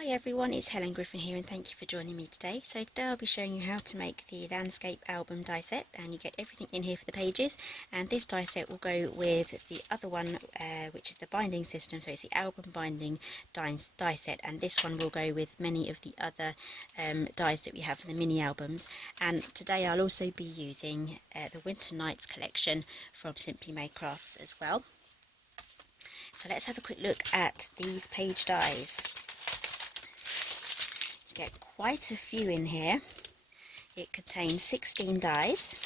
Hi everyone, it's Helen Griffin here and thank you for joining me today. So today I'll be showing you how to make the landscape album die set, and you get everything in here for the pages, and this die set will go with the other one which is the binding system, so it's the album binding die set, and this one will go with many of the other dies that we have for the mini albums. And today I'll also be using the Winter Nights collection from Simply Made Crafts as well. So let's have a quick look at these page dies. Get quite a few in here. It contains 16 dies.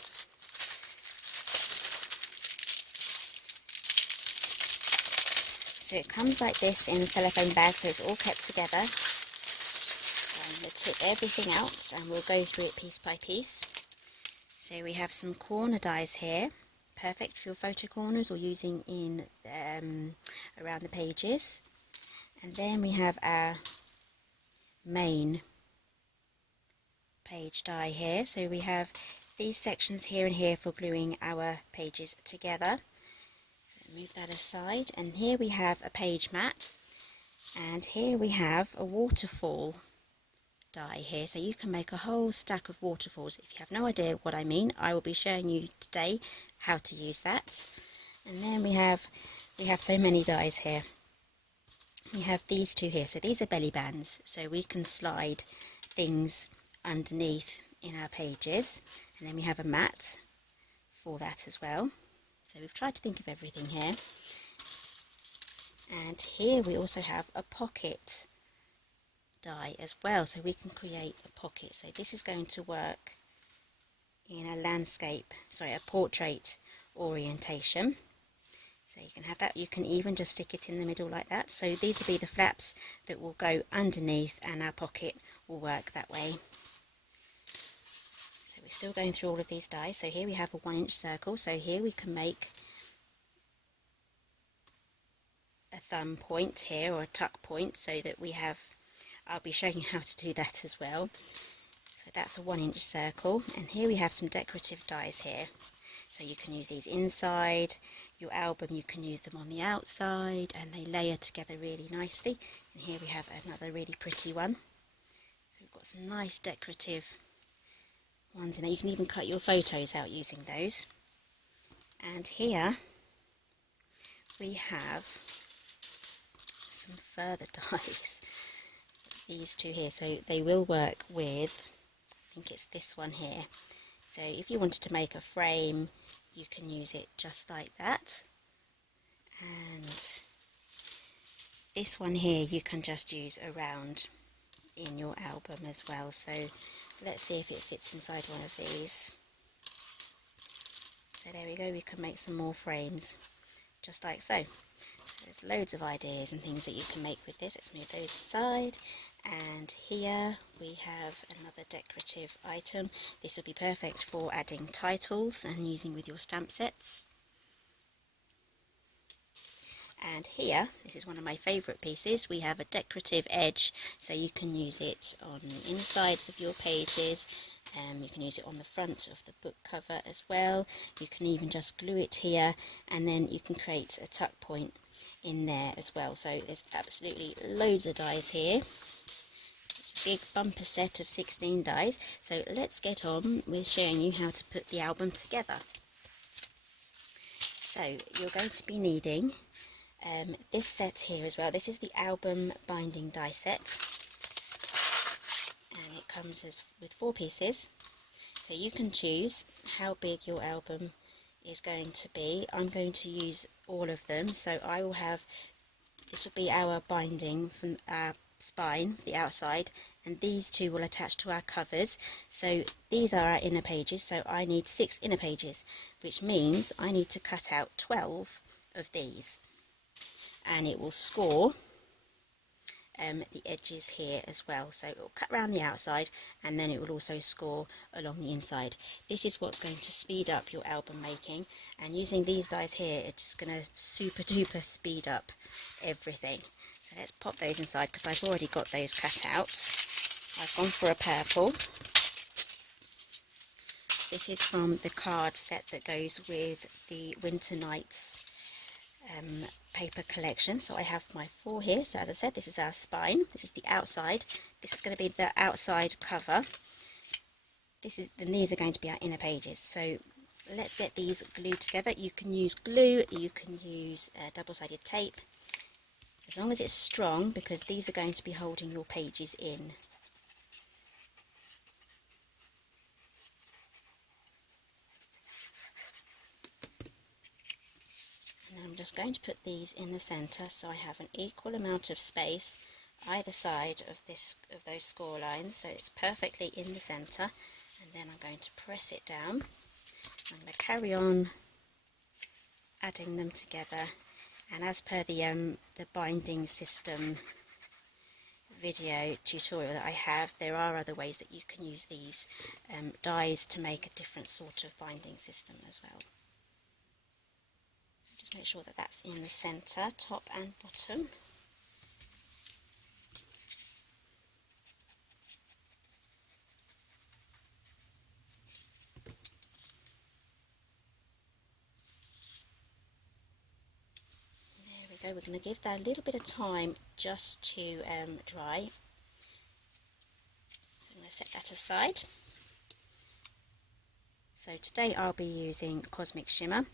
So it comes like this in a cellophane bag, so it's all kept together. I'm going to tip everything out and we'll go through it piece by piece. So we have some corner dies here, perfect for your photo corners or using in around the pages. And then we have our main page die here, so we have these sections here and here for gluing our pages together. So move that aside, and here we have a page mat, and here we have a waterfall die here, so you can make a whole stack of waterfalls. If you have no idea what I mean, I will be showing you today how to use that. And then we have so many dies here. We have these two here, so these are belly bands, so we can slide things underneath in our pages, and then we have a mat for that as well. So we've tried to think of everything here. And here we also have a pocket die as well, so we can create a pocket. So this is going to work in a portrait orientation. So you can have that, you can even just stick it in the middle like that. So these will be the flaps that will go underneath, and our pocket will work that way. So we're still going through all of these dies. So here we have a 1-inch circle, so here we can make a thumb point here, or a tuck point, so that we have, I'll be showing you how to do that as well. So that's a 1-inch circle, and here we have some decorative dies here. So you can use these inside your album, you can use them on the outside, and they layer together really nicely. And here we have another really pretty one. So we've got some nice decorative ones in there. You can even cut your photos out using those. And here we have some further dies. These two here, so they will work with, I think it's this one here. So if you wanted to make a frame, you can use it just like that. And this one here you can just use around in your album as well. So let's see if it fits inside one of these. So there we go, we can make some more frames just like so. So there's loads of ideas and things that you can make with this. Let's move those aside. And here we have another decorative item. This will be perfect for adding titles and using with your stamp sets. And here, this is one of my favourite pieces, we have a decorative edge, so you can use it on the insides of your pages, you can use it on the front of the book cover as well. You can even just glue it here, and then you can create a tuck point in there as well. So there's absolutely loads of dies here. It's a big bumper set of 16 dies, so let's get on with showing you how to put the album together. So you're going to be needing this set here as well. This is the album binding die set, and it comes with 4 pieces, so you can choose how big your album is going to be. I'm going to use all of them, so I will have, this will be our binding from our spine, the outside, and these two will attach to our covers. So these are our inner pages, so I need 6 inner pages, which means I need to cut out 12 of these, and it will score the edges here as well. So it will cut around the outside, and then it will also score along the inside. This is what's going to speed up your album making, and using these dies here, it's just going to super duper speed up everything. So let's pop those inside, because I've already got those cut out. I've gone for a purple. This is from the card set that goes with the Winter Nights paper collection. So I have my 4 here. So as I said, this is our spine, this is the outside, this is going to be the outside cover, these are going to be our inner pages. So let's get these glued together. You can use glue, you can use double-sided tape, as long as it's strong, because these are going to be holding your pages in. And I'm just going to put these in the centre so I have an equal amount of space either side of those score lines, so it's perfectly in the centre. And then I'm going to press it down. I'm going to carry on adding them together, and as per the binding system video tutorial that I have, there are other ways that you can use these dies to make a different sort of binding system as well. Just make sure that that's in the centre, top and bottom. We're going to give that a little bit of time just to dry. So I'm going to set that aside. So today I'll be using Cosmic Shimmer.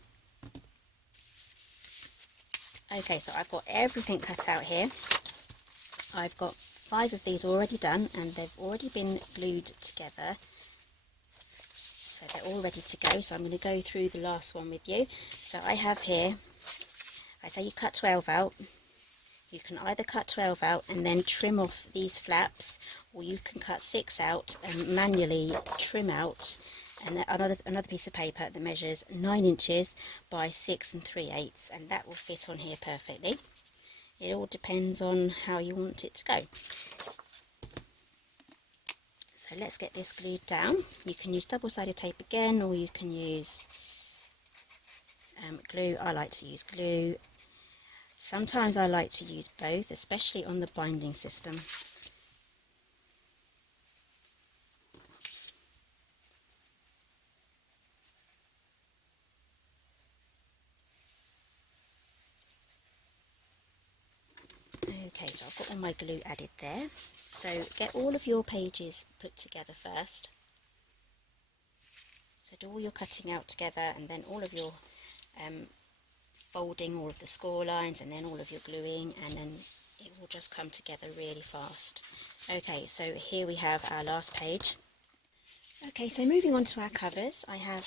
Okay, so I've got everything cut out here. I've got 5 of these already done, and they've already been glued together. So they're all ready to go. So I'm going to go through the last one with you. So I have here, I say you cut 12 out. You can either cut 12 out and then trim off these flaps, or you can cut 6 out and manually trim out another piece of paper that measures 9 inches by 6 3/8, and that will fit on here perfectly. It all depends on how you want it to go. So let's get this glued down. You can use double-sided tape again, or you can use glue. I like to use glue. Sometimes I like to use both, especially on the binding system. Okay, so I've got all my glue added there. So get all of your pages put together first. So do all your cutting out together, and then all of your folding all of the score lines, and then all of your gluing, and then it will just come together really fast. Okay, so here we have our last page. Okay, so moving on to our covers, I have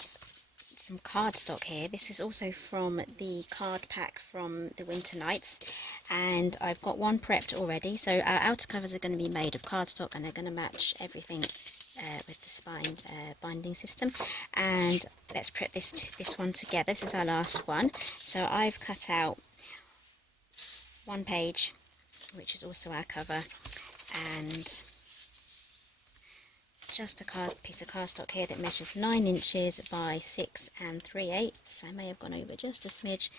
some cardstock here. This is also from the card pack from the Winter Nights, and I've got one prepped already. So our outer covers are going to be made of cardstock, and they're going to match everything with the spine binding system. And let's prep this one together. This is our last one. So I've cut out one page, which is also our cover, and just a piece of cardstock here that measures 9 inches by 6 3/8. I may have gone over just a smidge,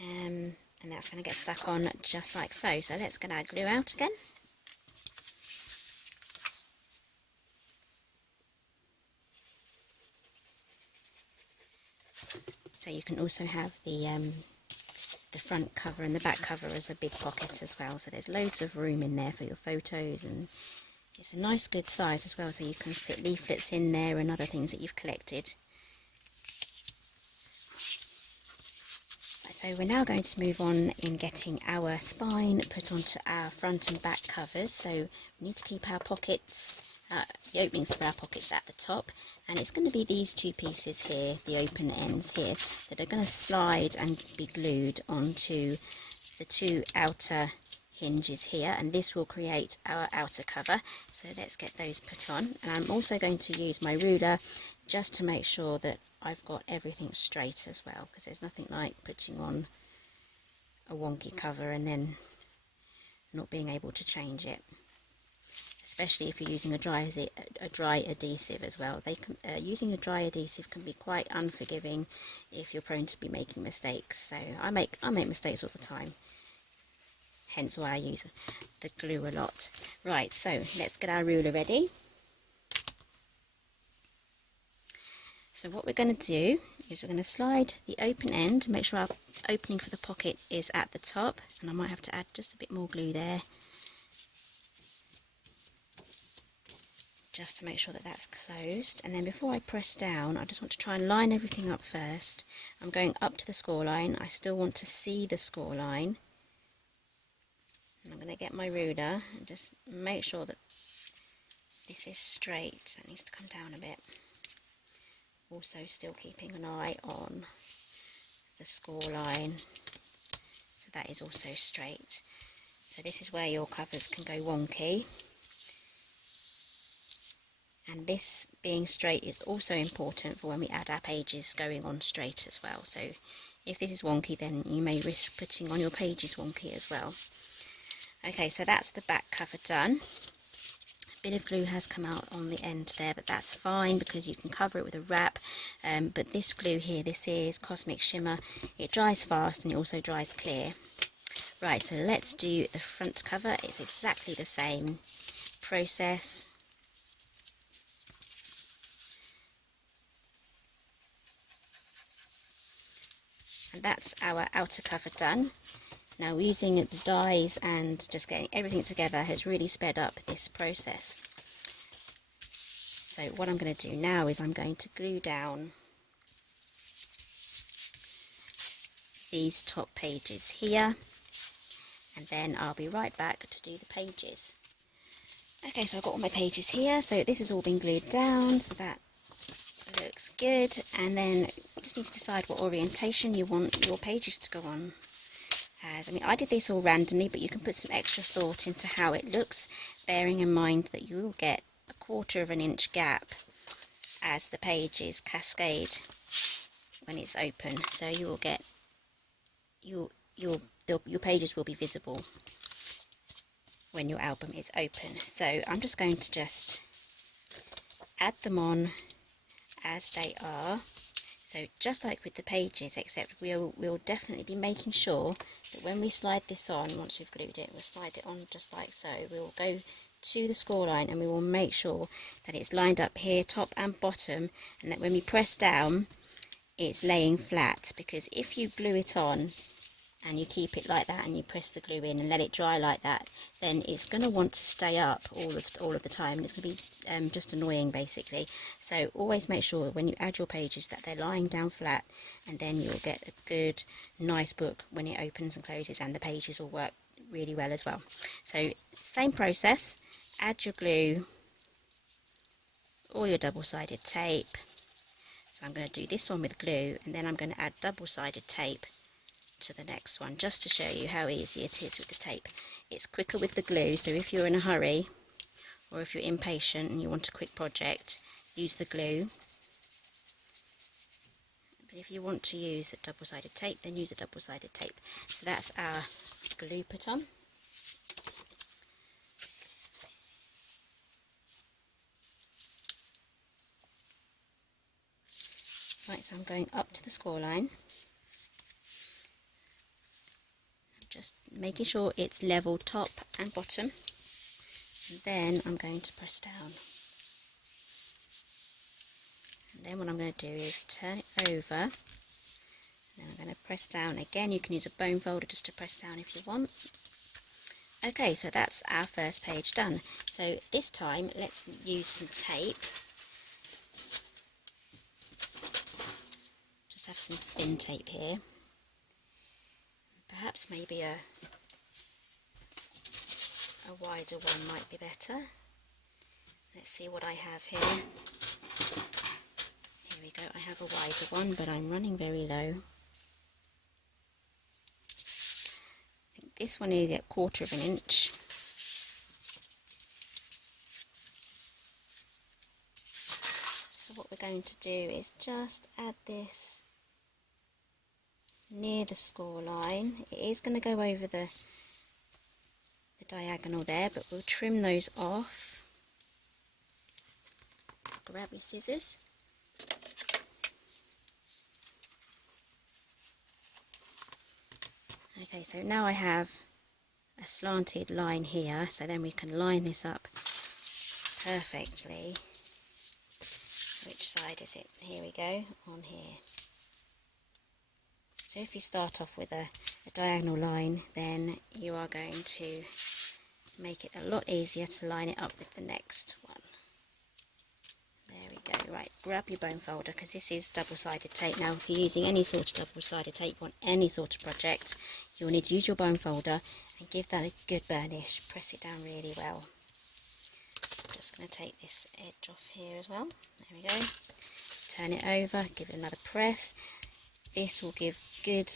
and that's going to get stuck on just like so. So let's get our glue out again. So you can also have the front cover and the back cover as a big pocket as well. So there's loads of room in there for your photos, and it's a nice good size as well, so you can fit leaflets in there and other things that you've collected. So we're now going to move on in getting our spine put onto our front and back covers. So we need to keep our pockets, the openings for our pockets at the top, and it's going to be these 2 pieces here, the open ends here, that are going to slide and be glued onto the 2 outer hinges here, and this will create our outer cover. So let's get those put on, and I'm also going to use my ruler just to make sure that I've got everything straight as well, because there's nothing like putting on a wonky cover and then not being able to change it, especially if you're using a dry adhesive as well. Using a dry adhesive can be quite unforgiving if you're prone to be making mistakes. So I make mistakes all the time, hence why I use the glue a lot. Right, so let's get our ruler ready. So what we're going to do is we're going to slide the open end, make sure our opening for the pocket is at the top, and I might have to add just a bit more glue there, just to make sure that that's closed. And then before I press down, I just want to try and line everything up first. I'm going up to the score line. I still want to see the score line. And I'm going to get my ruler and just make sure that this is straight. So it needs to come down a bit. Also still keeping an eye on the score line. So that is also straight. So this is where your covers can go wonky. And this being straight is also important for when we add our pages going on straight as well. So if this is wonky, then you may risk putting on your pages wonky as well. Okay, so that's the back cover done. A bit of glue has come out on the end there, but that's fine because you can cover it with a wrap. But this glue here, this is Cosmic Shimmer. It dries fast and it also dries clear. Right, so let's do the front cover. It's exactly the same process. And that's our outer cover done. Now using the dies and just getting everything together has really sped up this process. So what I'm going to do now is I'm going to glue down these top pages here, and then I'll be right back to do the pages. Okay, so I've got all my pages here, so this has all been glued down, so that looks good. And then you just need to decide what orientation you want your pages to go on as. I mean, I did this all randomly, but you can put some extra thought into how it looks, bearing in mind that you will get 1/4 of an inch gap as the pages cascade when it's open. So you will get your pages will be visible when your album is open. So I'm just going to just add them on as they are. So just like with the pages, except we'll definitely be making sure that when we slide this on, once we've glued it, we'll slide it on just like so. We'll go to the score line and we will make sure that it's lined up here, top and bottom, and that when we press down, it's laying flat. Because if you glue it on and you keep it like that and you press the glue in and let it dry like that, then it's going to want to stay up all of the time, and it's going to be just annoying basically. So always make sure when you add your pages that they're lying down flat, and then you'll get a good nice book when it opens and closes, and the pages will work really well as well. So same process, add your glue or your double-sided tape. So I'm going to do this one with glue, and then I'm going to add double-sided tape to the next one, just to show you how easy it is with the tape. It's quicker with the glue, so if you're in a hurry or if you're impatient and you want a quick project, use the glue. But if you want to use the double-sided tape, then use a double-sided tape. So that's our glue put on. Right, so I'm going up to the score line, just making sure it's level top and bottom, and then I'm going to press down. And then what I'm going to do is turn it over, and then I'm going to press down again. You can use a bone folder just to press down if you want. Okay, so that's our first page done. So this time let's use some tape. Just have some thin tape here. Perhaps maybe a wider one might be better. Let's see what I have here. Here we go, I have a wider one, but I'm running very low. I think this one is 1/4 of an inch. So what we're going to do is just add this near the score line. It is going to go over the diagonal there, but we'll trim those off. Grab your scissors. Okay, so now I have a slanted line here, so then we can line this up perfectly which side is it? Here we go, on here. So if you start off with a diagonal line, then you are going to make it a lot easier to line it up with the next one. There we go. Right, grab your bone folder, because this is double-sided tape. Now if you're using any sort of double-sided tape on any sort of project, you'll need to use your bone folder and give that a good burnish. Press it down really well. I'm just going to take this edge off here as well. There we go. Turn it over, give it another press. This will give good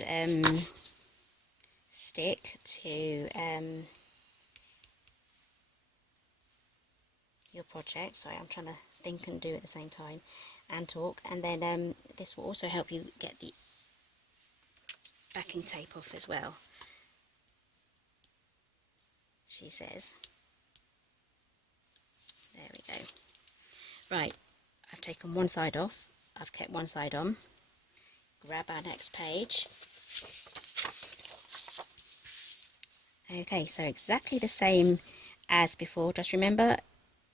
stick to your project. Sorry, I'm trying to think and do at the same time and talk. And then this will also help you get the backing tape off as well, she says. There we go. Right, I've taken one side off, I've kept one side on. Grab our next page. Okay, so exactly the same as before. Just remember,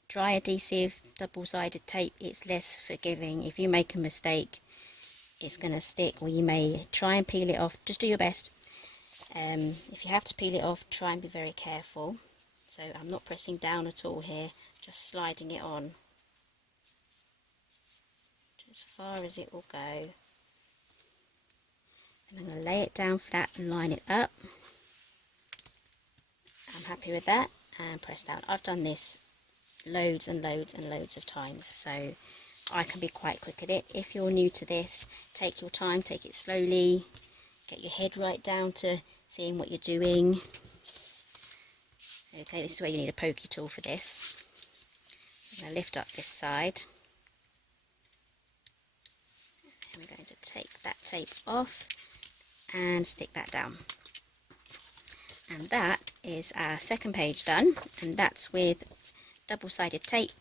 dry adhesive double-sided tape, it's less forgiving. If you make a mistake, it's going to stick, or you may try and peel it off. Just do your best. If you have to peel it off, try and be very careful. So I'm not pressing down at all here, just sliding it on as far as it will go. And I'm going to lay it down flat and line it up. I'm happy with that, and press down. I've done this loads and loads and loads of times, so I can be quite quick at it. If you're new to this, take your time, take it slowly, get your head right down to seeing what you're doing. Okay, this is where you need a pokey tool for this. I'm going to lift up this side. And we're going to take that tape off and stick that down. And that is our second page done, and that's with double-sided tape,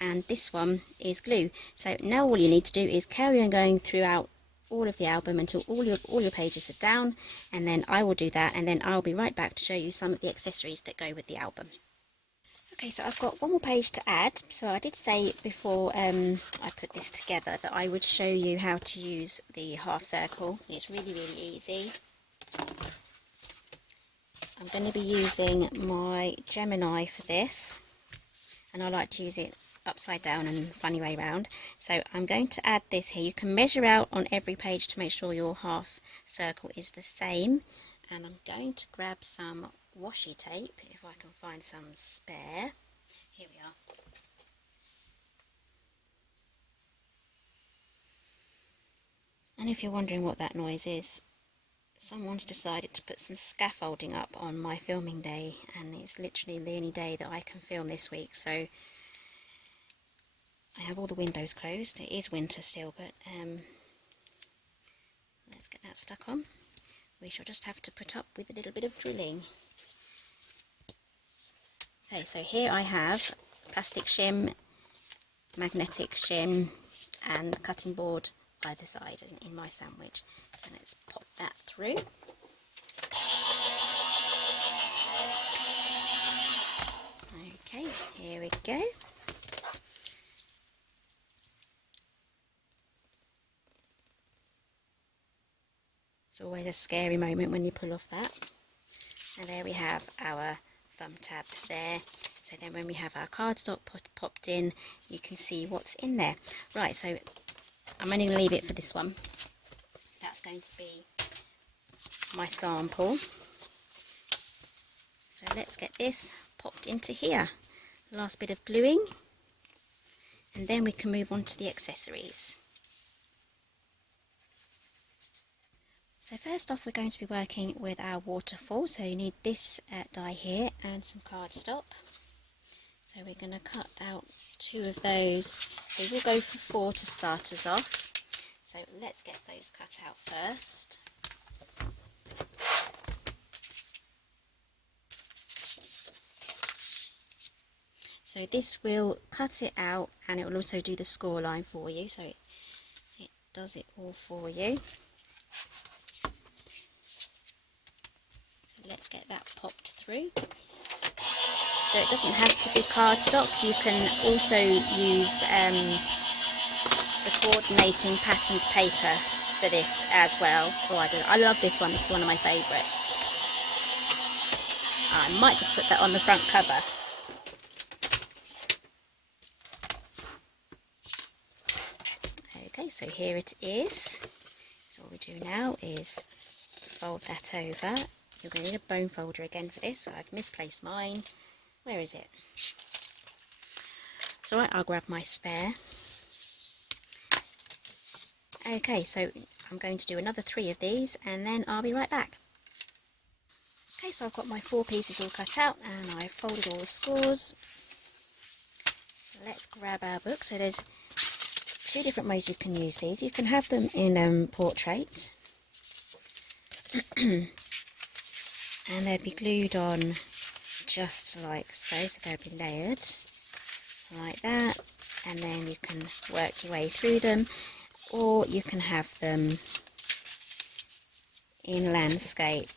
and this one is glue. So now all you need to do is carry on going throughout all of the album until all your pages are down, and then I will do that, and then I'll be right back to show you some of the accessories that go with the album. Okay, so I've got one more page to add. So I did say before I put this together that I would show you how to use the half circle. It's really, really easy. I'm going to be using my Gemini for this, and I like to use it upside down and funny way round. So I'm going to add this here. You can measure out on every page to make sure your half circle is the same, and I'm going to grab some washi tape if I can find some spare. Here we are. And if you're wondering what that noise is, someone's decided to put some scaffolding up on my filming day, and it's literally the only day that I can film this week, so I have all the windows closed. It is winter still, but let's get that stuck on. We shall just have to put up with a little bit of drilling. Okay, so here I have plastic shim, magnetic shim, and cutting board either side in my sandwich. So let's pop that through. Okay, here we go. It's always a scary moment when you pull off that. And there we have our thumb tab there. So then when we have our cardstock popped in, you can see what's in there. Right, so I'm only going to leave it for this one. That's going to be my sample. So let's get this popped into here. Last bit of gluing, and then we can move on to the accessories. So first off, we're going to be working with our waterfall. So you need this die here and some cardstock. So we're going to cut out 2 of those. So we'll go for 4 to start us off. So let's get those cut out first. So this will cut it out, and it will also do the score line for you. So it does it all for you. So let's get that popped through. So it doesn't have to be cardstock. You can also use the coordinating patterned paper for this as well. Oh, I love this one. This is one of my favourites. I might just put that on the front cover. Okay, so here it is. So what we do now is fold that over. You're going to need a bone folder again for this, so I've misplaced mine. Where is it? It's alright, I'll grab my spare. Okay, so I'm going to do another 3 of these and then I'll be right back. Okay, so I've got my 4 pieces all cut out and I've folded all the scores. Let's grab our book. So there's 2 different ways you can use these. You can have them in portrait and they'd be glued on just like so, so they'd be layered like that, and then you can work your way through them, or you can have them in landscape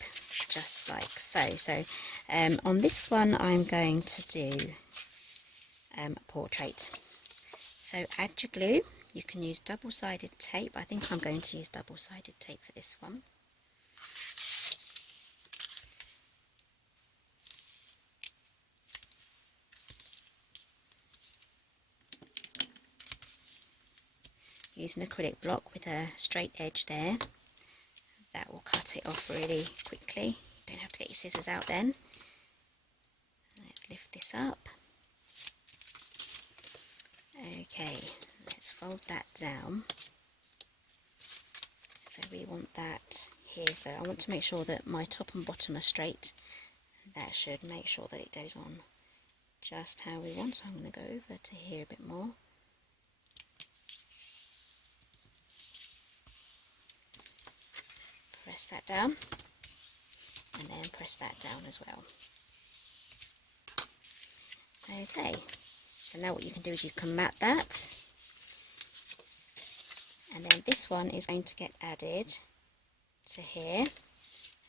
just like so. So on this one I'm going to do portrait. So add your glue. You can use double-sided tape. I think I'm going to use double-sided tape for this one. Use an acrylic block with a straight edge there. That will cut it off really quickly. You don't have to get your scissors out then. Let's lift this up. Okay, let's fold that down. So we want that here. So I want to make sure that my top and bottom are straight. That should make sure that it goes on just how we want. So I'm going to go over to here a bit more. Press that down and then press that down as well. Okay, so now what you can do is you can mat that, and then this one is going to get added to here,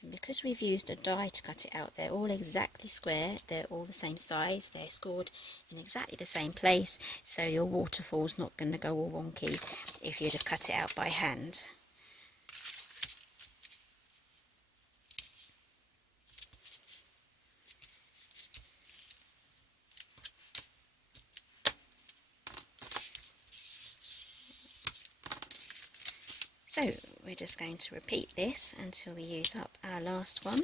and because we've used a die to cut it out, they're all exactly square, they're all the same size, they're scored in exactly the same place, so your waterfall's not going to go all wonky if you'd have cut it out by hand. So we're just going to repeat this until we use up our last one.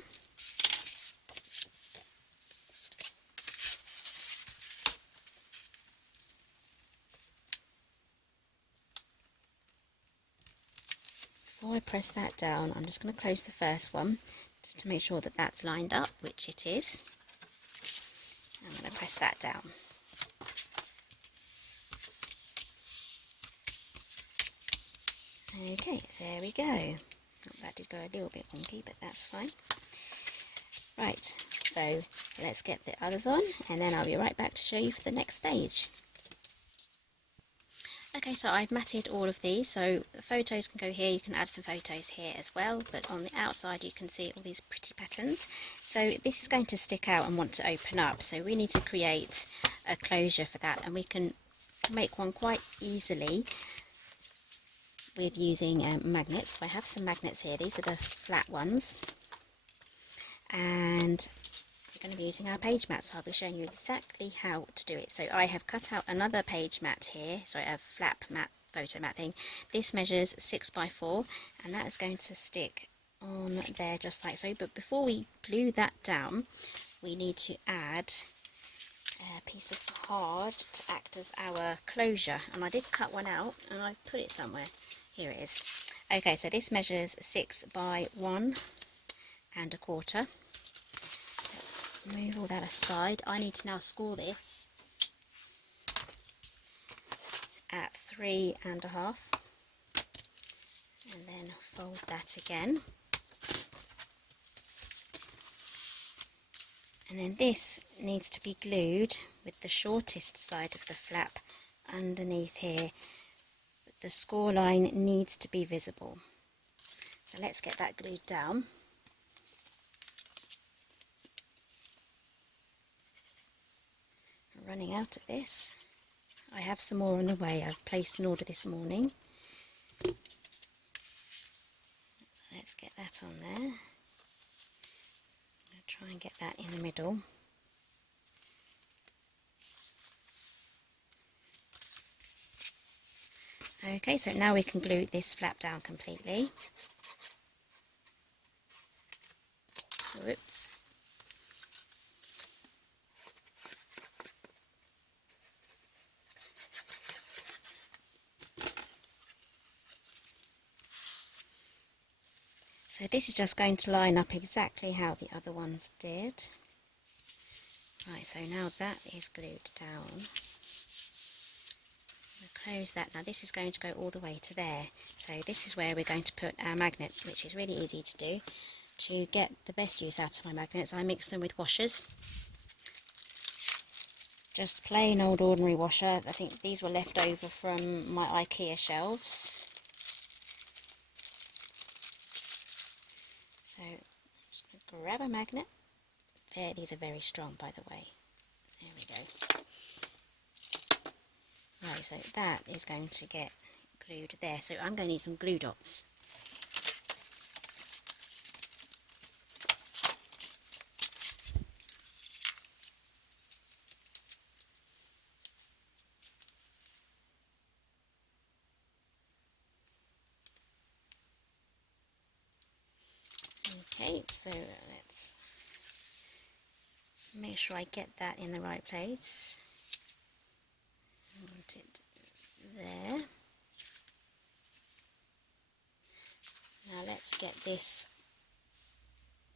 Before I press that down, I'm just going to close the first one just to make sure that that's lined up, which it is. I'm going to press that down. Okay, there we go. Oh, that did go a little bit wonky, but that's fine. Right, so let's get the others on, and then I'll be right back to show you for the next stage. Okay, so I've matted all of these, so the photos can go here, you can add some photos here as well, but on the outside you can see all these pretty patterns. So this is going to stick out and want to open up, so we need to create a closure for that, and we can make one quite easily with using magnets. So I have some magnets here. These are the flat ones, and we're going to be using our page mat, so I'll be showing you exactly how to do it. So I have cut out another page mat here, so I have flap mat, photo mat thing. This measures 6 by 4, and that is going to stick on there just like so. But before we glue that down, we need to add a piece of card to act as our closure, and I did cut one out and I put it somewhere. Here it is. Okay, so this measures 6 by 1 1/4. Let's move all that aside. I need to now score this at 3 1/2, and then fold that again. And then this needs to be glued with the shortest side of the flap underneath here. The score line needs to be visible. So let's get that glued down. I'm running out of this. I have some more on the way. I've placed an order this morning. So let's get that on there. I'm going to try and get that in the middle. Okay, so now we can glue this flap down completely. Whoops. So this is just going to line up exactly how the other ones did. Right, so now that is glued down. Close that. Now this is going to go all the way to there. So this is where we're going to put our magnet, which is really easy to do. To get the best use out of my magnets, I mix them with washers. Just plain old ordinary washer. I think these were left over from my IKEA shelves. So I'm just going to grab a magnet. There, these are very strong, by the way. There we go. Right, so that is going to get glued there. So I'm going to need some glue dots. Okay, so let's make sure I get that in the right place. I want it there. Now let's get this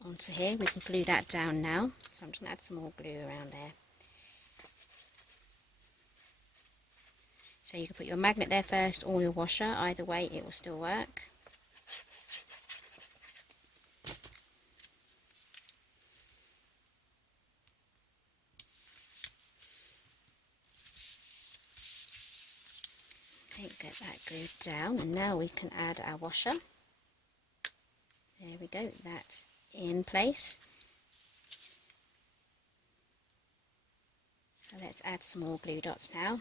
onto here. We can glue that down now. So I'm just going to add some more glue around there. So you can put your magnet there first or your washer. Either way it will still work. Okay, get that glued down, and now we can add our washer. There we go, that's in place. So let's add some more glue dots now.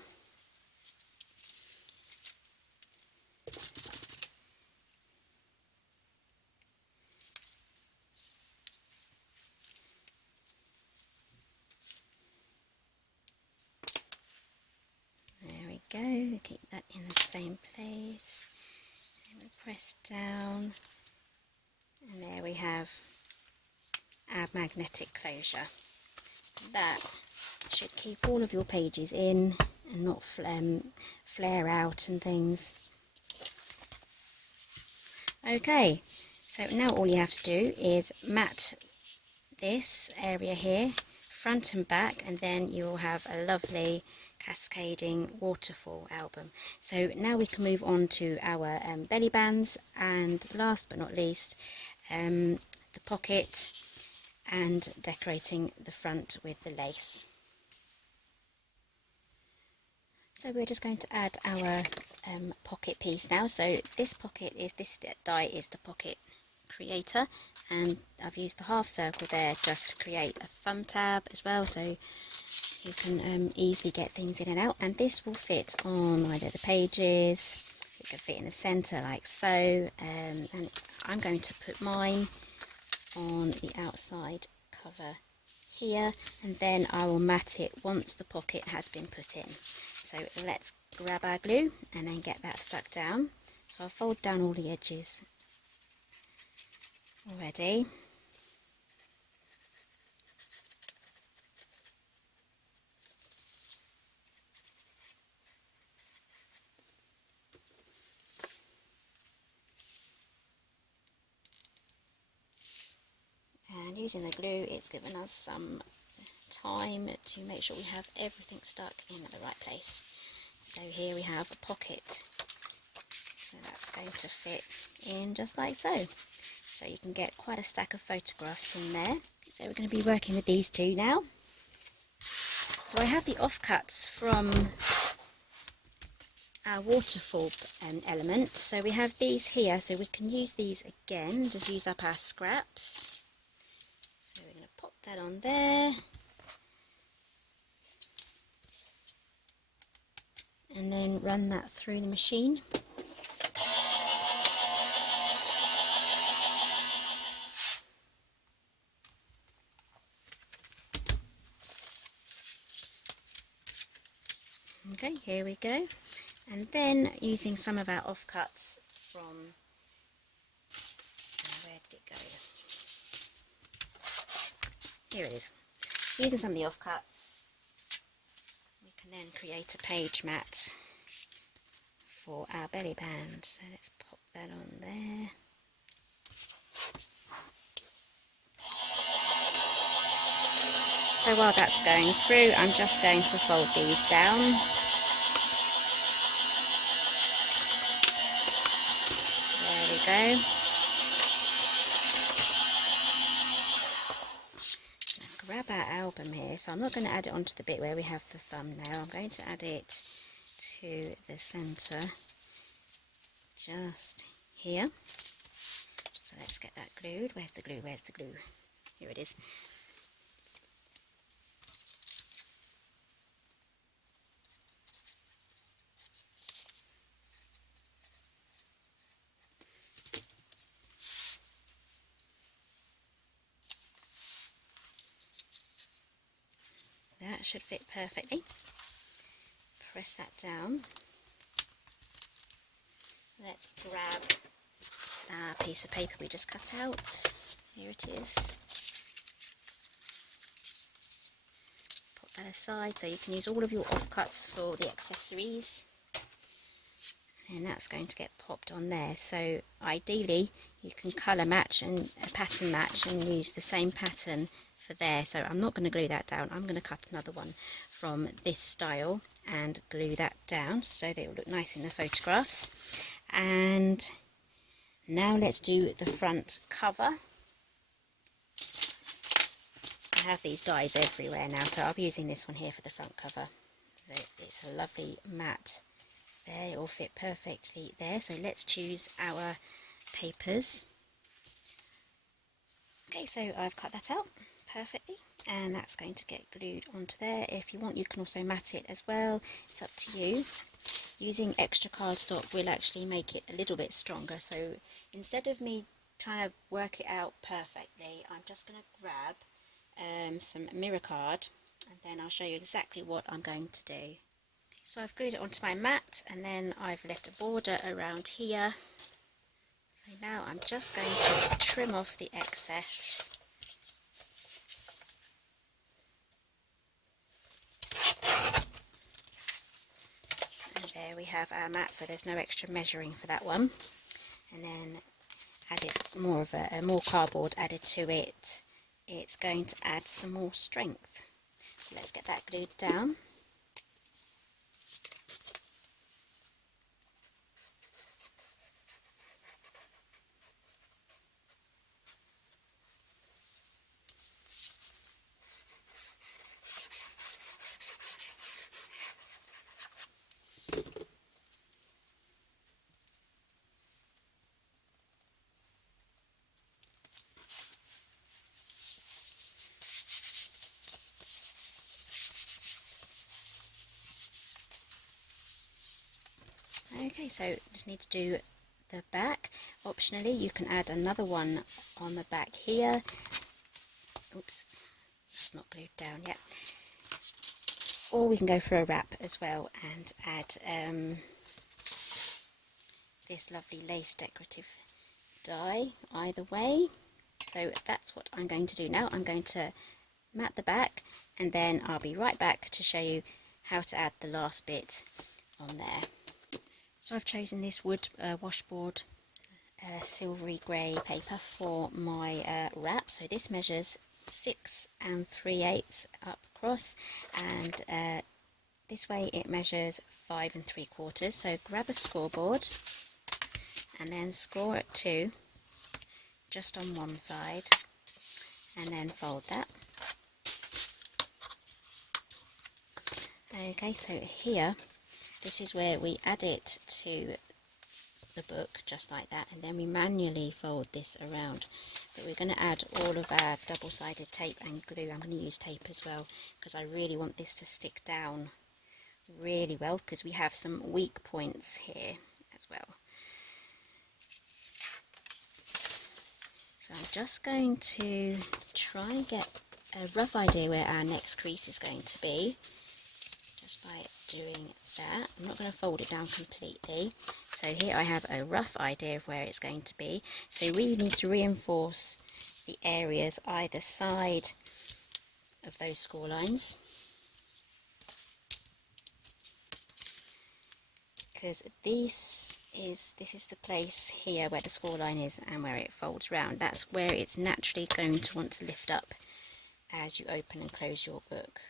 Go, keep that in the same place, and we press down, and there we have our magnetic closure. That should keep all of your pages in and not flare out and things. Okay, so now all you have to do is mat this area here, front and back, and then you will have a lovely cascading waterfall album. So now we can move on to our belly bands, and last but not least the pocket and decorating the front with the lace. So we're just going to add our pocket piece now. So this die is the pocket creator, and I've used the half circle there just to create a thumb tab as well, so you can easily get things in and out, and this will fit on either the pages, it can fit in the centre like so, and I'm going to put mine on the outside cover here, and then I will mat it once the pocket has been put in. So let's grab our glue and then get that stuck down. So I'll fold down all the edges already. And using the glue, it's given us some time to make sure we have everything stuck in the right place. So here we have a pocket, so that's going to fit in just like so. So you can get quite a stack of photographs in there. So we're going to be working with these two now. So I have the offcuts from our waterfall element. So we have these here, so we can use these again, just use up our scraps. So we're going to pop that on there. to run that through the machine. Okay, here we go. And then using some of our offcuts from, where did it go? Here it is. Using some of the offcuts, we can then create a page mat for our belly band. So let's pop that on there. So while that's going through, I'm just going to fold these down. There we go. Grab our album here, so I'm not going to add it onto the bit where we have the thumbnail. I'm going to add it to the centre, just here. So let's get that glued. Where's the glue? Where's the glue? Here it is. That should fit perfectly. Press that down. Let's grab our piece of paper we just cut out. Here it is. Put that aside so you can use all of your offcuts for the accessories. And that's going to get popped on there. So ideally you can colour match and pattern match and use the same pattern for there. So I'm not going to glue that down. I'm going to cut another one from this style and glue that down so that it will look nice in the photographs. And now let's do the front cover. I have these dies everywhere now, so I'll be using this one here for the front cover. So it's a lovely matte. There, it will fit perfectly there. So let's choose our papers. Okay, so I've cut that out perfectly, and that's going to get glued onto there. If you want, you can also matte it as well. It's up to you. Using extra cardstock will actually make it a little bit stronger. So instead of me trying to work it out perfectly, I'm just going to grab some mirror card, and then I'll show you exactly what I'm going to do. So I've glued it onto my mat, and then I've left a border around here. So now I'm just going to trim off the excess. And there we have our mat, so there's no extra measuring for that one. And then as it's more of more cardboard added to it, it's going to add some more strength. So let's get that glued down. Okay, so just need to do the back. Optionally, you can add another one on the back here. Oops, it's not glued down yet. Or we can go for a wrap as well and add this lovely lace decorative die either way. So that's what I'm going to do now. I'm going to mat the back, and then I'll be right back to show you how to add the last bit on there. So I've chosen this wood washboard silvery grey paper for my wrap. So this measures 6 3/8 up across, and this way it measures 5 3/4. So grab a scoreboard and then score it 2 just on one side, and then fold that. Okay, so here, this is where we add it to the book, just like that, and then we manually fold this around. But we're going to add all of our double-sided tape and glue. I'm going to use tape as well, because I really want this to stick down really well, because we have some weak points here as well. So I'm just going to try and get a rough idea where our next crease is going to be, just by doing that. I'm not going to fold it down completely. So here I have a rough idea of where it's going to be. So we need to reinforce the areas either side of those score lines, because this is the place here where the score line is and where it folds round. That's where it's naturally going to want to lift up as you open and close your book.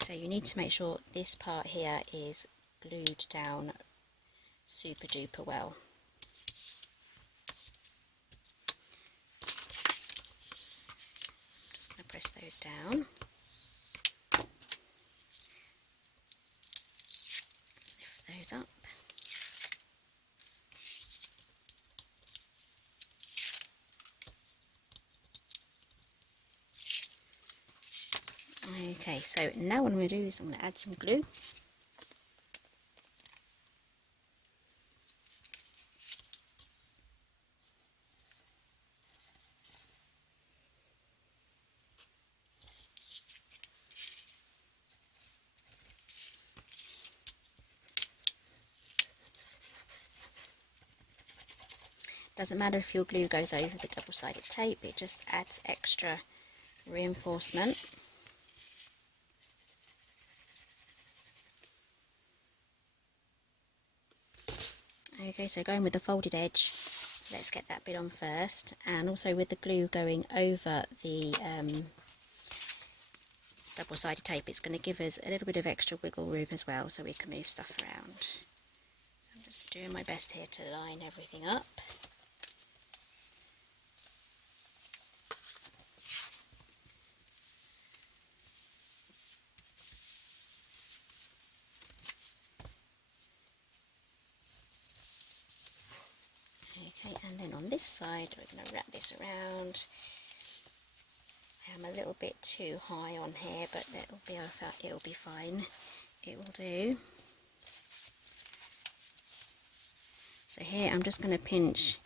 So you need to make sure this part here is glued down super duper well. Just going to press those down. Lift those up. Okay, so now what I'm going to do is I'm going to add some glue. Doesn't matter if your glue goes over the double-sided tape, it just adds extra reinforcement. Okay, so going with the folded edge, let's get that bit on first, and also with the glue going over the double-sided tape, it's going to give us a little bit of extra wiggle room as well, so we can move stuff around. I'm just doing my best here to line everything up. Okay, and then on this side we're going to wrap this around. I'm a little bit too high on here, but it'll be fine. It will do. So here I'm just going to pinch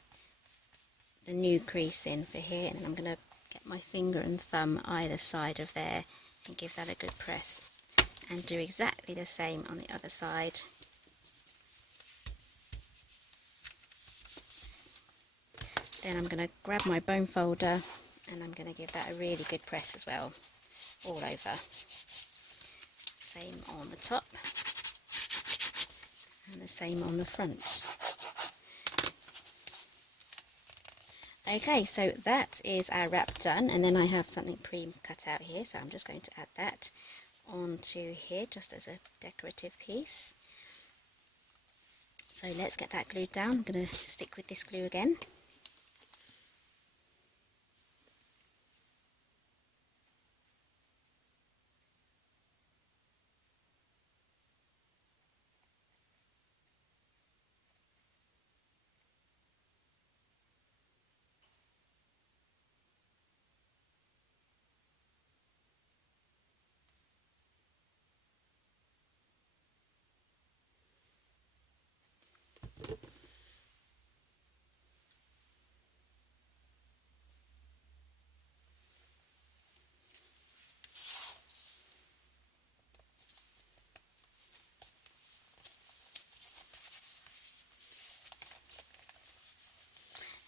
the new crease in for here, and I'm going to get my finger and thumb either side of there and give that a good press, and do exactly the same on the other side. Then I'm going to grab my bone folder and I'm going to give that a really good press as well, all over. Same on the top and the same on the front. Okay, so that is our wrap done, and then I have something pre-cut out here, so I'm just going to add that onto here just as a decorative piece. So let's get that glued down. I'm going to stick with this glue again.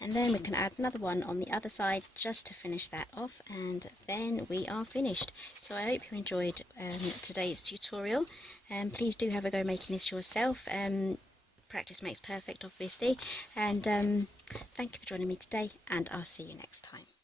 And then we can add another one on the other side just to finish that off, and then we are finished. So I hope you enjoyed today's tutorial, and please do have a go making this yourself. Practice makes perfect, obviously, and thank you for joining me today, and I'll see you next time.